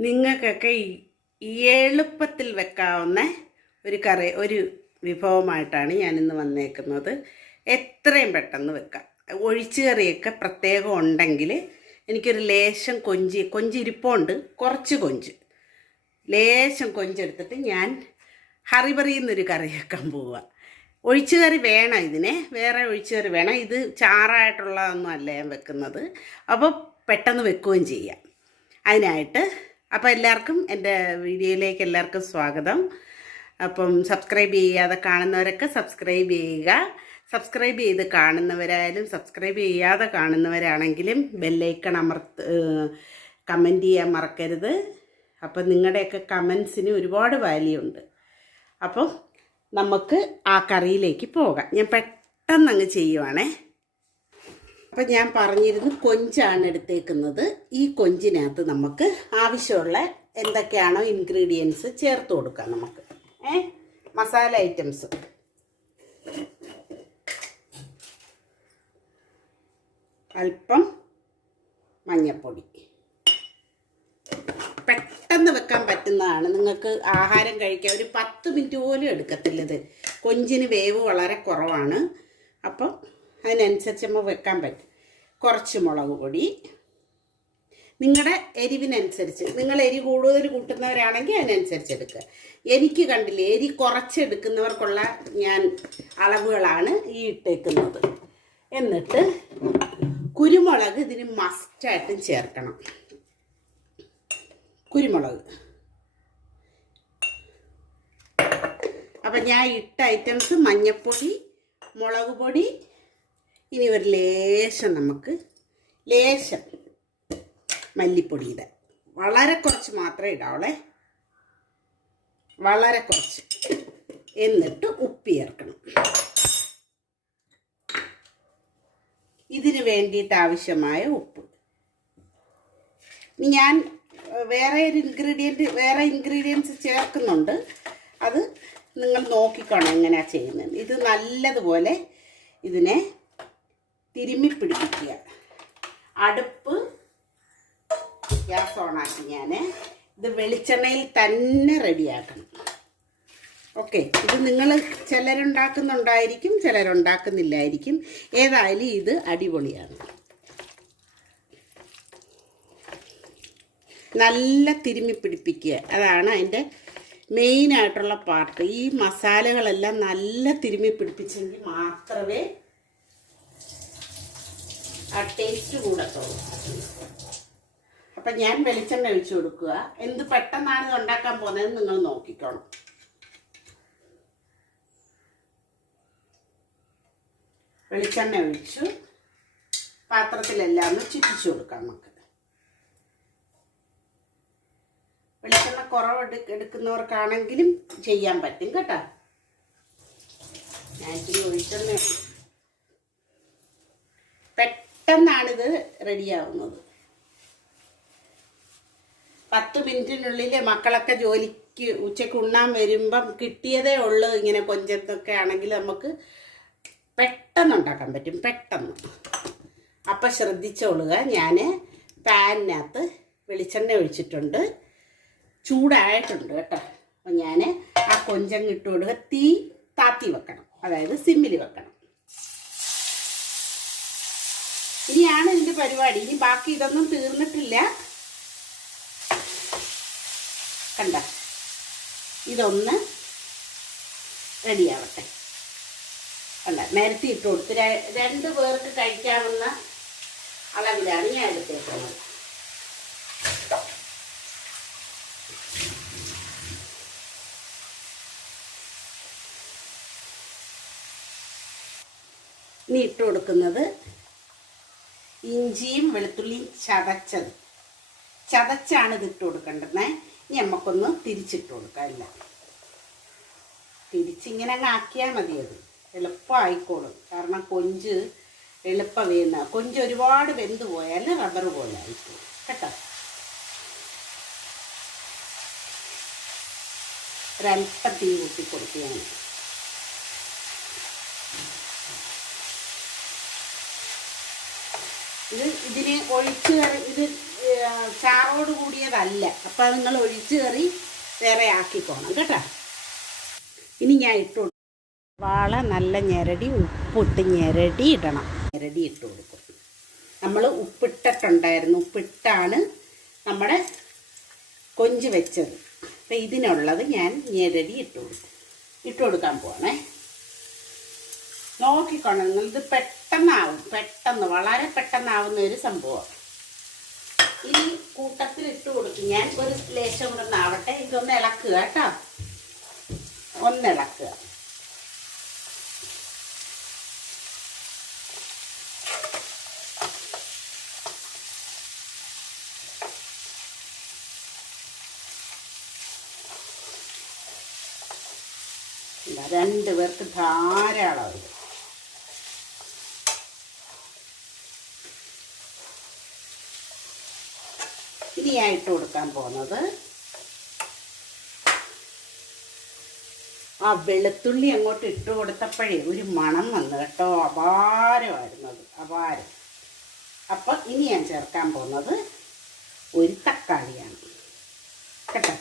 നിങ്ങൾക്കൊക്കെ എളുപ്പത്തിൽ വെക്കാവുന്ന ഒരു കറി ഒരു വിഭവമായിട്ടാണ് ഞാനിന്ന് വന്നേക്കുന്നത്. എത്രയും പെട്ടെന്ന് വെക്കാം. ഒഴിച്ചു കറിയൊക്കെ പ്രത്യേകം ഉണ്ടെങ്കിൽ എനിക്കൊരു ലേശം കൊഞ്ച് കൊഞ്ചിരിപ്പുണ്ട് കുറച്ച് കൊഞ്ച്. ലേശം കൊഞ്ചെടുത്തിട്ട് ഞാൻ ഹറിബറിന്നൊരു കറി വെക്കാൻ പോവുക. ഒഴിച്ചു കറി വേണം ഇതിനെ. വേറെ ഒഴിച്ചു കറി വേണം. ഇത് ചാറായിട്ടുള്ളതൊന്നും അല്ല ഞാൻ വെക്കുന്നത്. അപ്പോൾ പെട്ടെന്ന് വെക്കുകയും ചെയ്യാം. അതിനായിട്ട് അപ്പോൾ എല്ലാവർക്കും എന്റെ വീഡിയോയിലേക്ക് എല്ലാവർക്കും സ്വാഗതം. അപ്പം സബ്സ്ക്രൈബ് ചെയ്യാതെ കാണുന്നവരൊക്കെ സബ്സ്ക്രൈബ് ചെയ്യുക. സബ്സ്ക്രൈബ് ചെയ്ത് കാണുന്നവരായാലും സബ്സ്ക്രൈബ് ചെയ്യാതെ കാണുന്നവരാണെങ്കിലും ബെല്ലൈക്കൺ അമർത്ത് കമന്റ് ചെയ്യാൻ മറക്കരുത്. അപ്പം നിങ്ങളുടെയൊക്കെ കമൻസിന് ഒരുപാട് വാല്യൂ ഉണ്ട്. അപ്പം നമുക്ക് ആ കറിയിലേക്ക് പോകാം. ഞാൻ പെട്ടെന്ന് അങ്ങ് ചെയ്യുവാണേ. അപ്പം ഞാൻ പറഞ്ഞിരുന്നു കൊഞ്ചാണ് എടുത്തേക്കുന്നത്. ഈ കൊഞ്ചിനകത്ത് നമുക്ക് ആവശ്യമുള്ള എന്തൊക്കെയാണോ ഇൻഗ്രീഡിയൻസ് ചേർത്ത് കൊടുക്കാം നമുക്ക്. ഏ? മസാല ഐറ്റംസ് അല്പം മഞ്ഞൾപ്പൊടി പെട്ടെന്ന് വെക്കാൻ പറ്റുന്നതാണ്. നിങ്ങൾക്ക് ആഹാരം കഴിക്കാൻ ഒരു പത്ത് മിനിറ്റ് പോലും എടുക്കത്തില്ലത്. കൊഞ്ചിന് വേവ് വളരെ കുറവാണ്. അപ്പം അതിനനുസരിച്ച് നമ്മൾ വെക്കാൻ പറ്റും. കുറച്ച് മുളക് പൊടി. നിങ്ങളുടെ എരിവിനനുസരിച്ച് നിങ്ങൾ എരി കൂടുതൽ കൂട്ടുന്നവരാണെങ്കിൽ അതിനനുസരിച്ച് എടുക്കുക. എനിക്ക് കണ്ടില്ല എരി കുറച്ചെടുക്കുന്നവർക്കുള്ള ഞാൻ അളവുകളാണ് ഈ ഇട്ടേക്കുന്നത്. എന്നിട്ട് കുരുമുളക് ഇതിന് മസ്റ്റായിട്ടും ചേർക്കണം. കുരുമുളക്. അപ്പം ഞാൻ ഇട്ട ഐറ്റംസ് മഞ്ഞൾപ്പൊടി മുളക് പൊടി ഇനി ഒരു ലേശം നമുക്ക് ലേശം മല്ലിപ്പൊടി ഇടാം വളരെ കുറച്ച് മാത്രമേ ഇടാവുള്ളേ. വളരെ കുറച്ച്. എന്നിട്ട് ഉപ്പ് ചേർക്കണം. ഇതിന് വേണ്ടിയിട്ട് ആവശ്യമായ ഉപ്പ്. ഞാൻ വേറെ ഒരു ഇൻഗ്രീഡിയന്റ് വേറെ ഇൻഗ്രീഡിയൻസ് ചേർക്കുന്നുണ്ട്. അത് നിങ്ങൾ നോക്കിക്കോണം എങ്ങനെയാണ് ചെയ്യുന്നത് ഇത് നല്ലതുപോലെ ഇതിനെ തിരുമ്മി പിടിപ്പിക്കുക. അടുപ്പ് ഗ്യാസ് ഓണാക്കി ഞാൻ ഇത് വെളിച്ചെണ്ണയിൽ തന്നെ റെഡിയാക്കണം ഓക്കെ ഇത് നിങ്ങൾ ചിലരുണ്ടാക്കുന്നുണ്ടായിരിക്കും ചിലരുണ്ടാക്കുന്നില്ലായിരിക്കും. ഏതായാലും ഇത് അടിപൊളിയാണ്. നല്ല തിരുമ്മി പിടിപ്പിക്കുക. അതാണ് അതിന്റെ മെയിനായിട്ടുള്ള പാർട്ട് ഈ മസാലകളെല്ലാം നല്ല തിരുമ്മി പിടിപ്പിച്ചെങ്കിൽ മാത്രമേ ആ ടേസ്റ്റ് കൂടത്തുള്ളൂ. അപ്പം ഞാൻ വെളിച്ചെണ്ണ ഒഴിച്ചു കൊടുക്കുക. എന്ത് പെട്ടെന്നാണ് ഉണ്ടാക്കാൻ പോകുന്നത് നിങ്ങൾ നോക്കിക്കോണം. വെളിച്ചെണ്ണ ഒഴിച്ചു. പാത്രത്തിലെല്ലാം ഒന്ന് ചുറ്റിച്ചു കൊടുക്കാം നമുക്ക്. വെളിച്ചെണ്ണ കുറവ് എടുക്കുന്നവർക്കാണെങ്കിലും ചെയ്യാൻ പറ്റും കേട്ടോ. ഞാൻ ഇച്ചിരി ഒഴിച്ചെണ്ണ പെട്ടെന്നാണിത് റെഡിയാവുന്നത്. പത്ത് മിനിറ്റിനുള്ളിൽ മക്കളൊക്കെ ജോലിക്ക് ഉച്ചയ്ക്ക് ഉണ്ണാൻ വരുമ്പം കിട്ടിയതേ ഉള്ളൂ ഇങ്ങനെ കൊഞ്ചത്തൊക്കെ ആണെങ്കിൽ നമുക്ക് പെട്ടെന്ന് ഉണ്ടാക്കാൻ പറ്റും പെട്ടെന്ന്. അപ്പം ശ്രദ്ധിച്ചോളുക ഞാൻ പാനിനകത്ത് വെളിച്ചെണ്ണ ഒഴിച്ചിട്ടുണ്ട്. ചൂടായിട്ടുണ്ട് കേട്ടോ. അപ്പം ഞാൻ ആ കൊഞ്ചം ഇട്ട് കൊടുക്കുക. തീ താത്തി വെക്കണം. അതായത് സിമ്മിൽ വെക്കണം. ഇനിയാണ് ഇതിന്റെ പരിപാടി. ഇനി ബാക്കി ഇതൊന്നും തീർന്നിട്ടില്ല. കണ്ട. ഇതൊന്ന് റെഡിയാവട്ടെ. അല്ല നേരത്തെ ഇട്ട് കൊടുത്ത്. രണ്ട് പേർക്ക് കഴിക്കാവുന്ന അളവിലാണ് ഞാൻ എടുത്തേക്കുന്നത്. ഇനി ഇട്ട് കൊടുക്കുന്നത് ഇഞ്ചിയും വെളുത്തുള്ളിയും ചതച്ചത്. ചതച്ചാണ് ഇത് ഇട്ട് കൊടുക്കേണ്ടത്. ഇനി നമുക്കൊന്ന് തിരിച്ചിട്ട് കൊടുക്കാം എല്ലാം. തിരിച്ചിങ്ങനെ അങ്ങ് ആക്കിയാൽ മതി അത്. എളുപ്പമായിക്കോളും കാരണം കൊഞ്ച് എളുപ്പം വീണ കൊഞ്ച് ഒരുപാട് വെന്ത് പോയാൽ റബ്ബർ പോലെ ആയിക്കോളും. കേട്ടോ? ഒരല്പം തീ കൂട്ടി കൊടുക്കുകയാണ്. ഇത് ഇതിന് ഒഴിച്ച് കറി ഇത് ചാറോട് കൂടിയതല്ല. അപ്പം നിങ്ങൾ ഒഴിച്ച് കറി വേറെ ആക്കിക്കോണം കേട്ടോ. ഇനി ഞാൻ ഇട്ടു വാള നല്ല ഞെരടി ഉപ്പിട്ട് ഞെരടി ഇടണം. ഞെരടി ഇട്ട് കൊടുക്കും. നമ്മൾ ഉപ്പിട്ടിട്ടുണ്ടായിരുന്നു. ഉപ്പിട്ടാണ് നമ്മുടെ കൊഞ്ച് വെച്ചത്. അപ്പം ഇതിനുള്ളത് ഞാൻ ഞെരടി ഇട്ട് കൊടുക്കും. ഇട്ട് കൊടുക്കാൻ പോവാണേ നോക്കിക്കോണം. ഇത് പെട്ടെന്നാവും പെട്ടെന്ന് വളരെ പെട്ടെന്നാവുന്ന ഒരു സംഭവം. ഇനി കൂട്ടത്തിൽ ഇട്ട് കൊടുക്കും. ഞാൻ ഒരു ലേശം കൂടെ ഒന്നാവട്ടെ ഇതൊന്ന് ഇളക്കുക കേട്ടോ. ഒന്ന് ഇളക്കുക. രണ്ടുപേർക്ക് രണ്ട് പേർക്ക് ധാരാളം ഇനി കൊടുക്കാൻ പോകുന്നത് ആ വെളുത്തുള്ളി അങ്ങോട്ട് ഇട്ട് കൊടുത്തപ്പോഴേ ഒരു മണം വന്നു കേട്ടോ. അപാരമായിരുന്നത്. അപാരം. അപ്പം ഇനി ഞാൻ ചേർക്കാൻ പോകുന്നത് ഒരു തക്കാളിയാണ്. കേട്ടോ?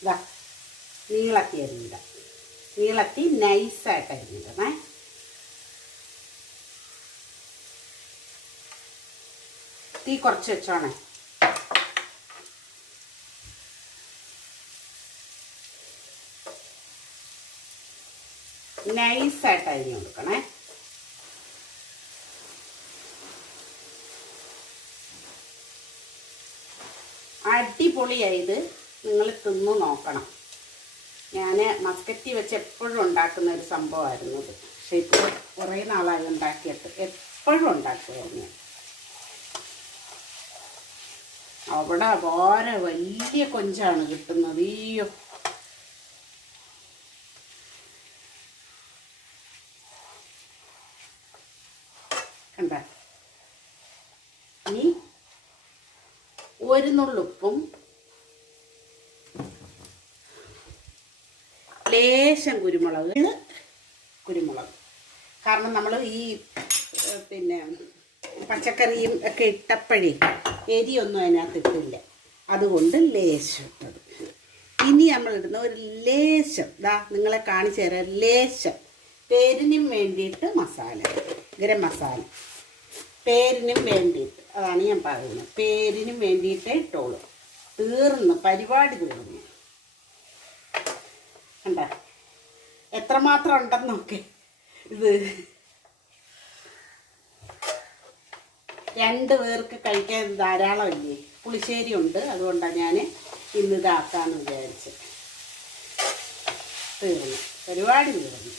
ഇതാ നീളത്തി അരിഞ്ഞിടാം നീളത്തി നൈസായിട്ട് അരിഞ്ഞിടണേ. തീ കുറച്ച് വെച്ചോണേ. നൈസായിട്ട് അരിഞ്ഞു കൊടുക്കണേ. അടിപൊളിയായത് നിങ്ങൾ തിന്നു നോക്കണം. ഞാൻ മസ്കറ്റി വെച്ച് എപ്പോഴും ഉണ്ടാക്കുന്ന ഒരു സംഭവമായിരുന്നു പക്ഷേ ഇപ്പോൾ കുറേ നാളായി ഉണ്ടാക്കിയിട്ട് എപ്പോഴും ഉണ്ടാക്കുമായിരുന്നു അവിടെ വാര വലിയ കൊഞ്ചാണ് കിട്ടുന്നത്. അയ്യോ. കണ്ട? ഇനി ഒരു നുള്ളുപ്പും ലേശം കുരുമുളക് കുരുമുളക്. കാരണം നമ്മൾ ഈ പിന്നെ പച്ചക്കറിയും ഒക്കെ ഇട്ടപ്പോഴേ എരിയൊന്നും അതിനകത്ത് ഇട്ടില്ല. അതുകൊണ്ട് ലേശം ഇട്ടത്. ഇനി നമ്മൾ ഇടുന്ന ഒരു ലേശം. ദാ നിങ്ങളെ കാണിച്ചു തരാം. ലേശം. പേരിനും വേണ്ടിയിട്ട് മസാല. ഗരം മസാല. പേരിനും വേണ്ടിയിട്ട്. അതാണ് ഞാൻ പറയുന്നത്. പേരിനും വേണ്ടിയിട്ടേ ഇട്ടോളൂ. തീർന്ന്. പരിപാടി തീർന്നു. കണ്ട? എത്രമാത്രം ഉണ്ടെന്നൊക്കെ ഇത് രണ്ട് പേർക്ക് കഴിക്കാൻ ധാരാളമല്ലേ? പുളിശ്ശേരി ഉണ്ട് അതുകൊണ്ടാണ് ഞാൻ ഇന്ന് ഇതാക്കാന്ന് വിചാരിച്ചത് തീർന്നു. പരിപാടി തീർന്നു.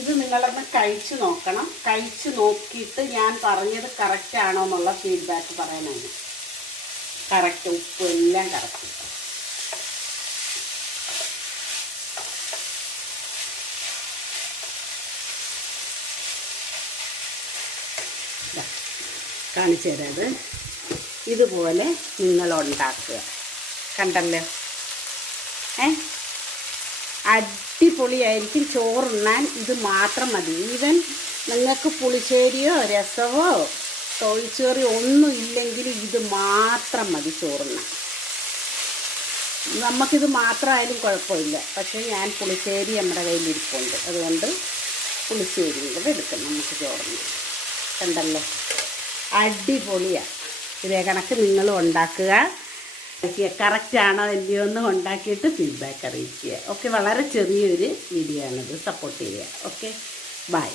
ഇത് നിങ്ങളൊന്ന് കഴിച്ചു നോക്കണം. കഴിച്ചു നോക്കിയിട്ട് ഞാൻ പറഞ്ഞത് കറക്റ്റ് ആണോ എന്നുള്ള ഫീഡ്ബാക്ക് പറയാനാണ്. കറക്റ്റ് ഉപ്പ് എല്ലാം കറക്റ്റ് കാണിച്ചു തരാത് ഇതുപോലെ നിങ്ങൾ ഉണ്ടാക്കുക കണ്ടല്ലോ? ഏ? അടിപൊളിയായിരിക്കും. ചോറുണ്ണാൻ ഇത് മാത്രം മതി. ഈവൻ നിങ്ങൾക്ക് പുളിശ്ശേരിയോ രസമോ തൊഴിച്ചേറിയോ ഒന്നും ഇല്ലെങ്കിൽ ഇത് മാത്രം മതി ചോറുണ്ണാൻ. നമുക്കിത് മാത്രമായാലും കുഴപ്പമില്ല. പക്ഷേ ഞാൻ പുളിശ്ശേരി നമ്മുടെ കയ്യിലിരിപ്പുണ്ട്. അതുകൊണ്ട് പുളിശ്ശേരി കൂടെ എടുക്കും. നമുക്ക് ചോറിന് കണ്ടല്ലോ? അടിപൊളിയാണ് ഇതേ കണക്ക് നിങ്ങൾ ഉണ്ടാക്കുക. കറക്റ്റ് ആണോ അല്ലയോ എന്ന് ഉണ്ടാക്കിയിട്ട് ഫീഡ്ബാക്ക് അറിയിക്കുക. ഓക്കെ വളരെ ചെറിയൊരു വീഡിയോ ആണിത്. സപ്പോർട്ട് ചെയ്യുക. Okay bye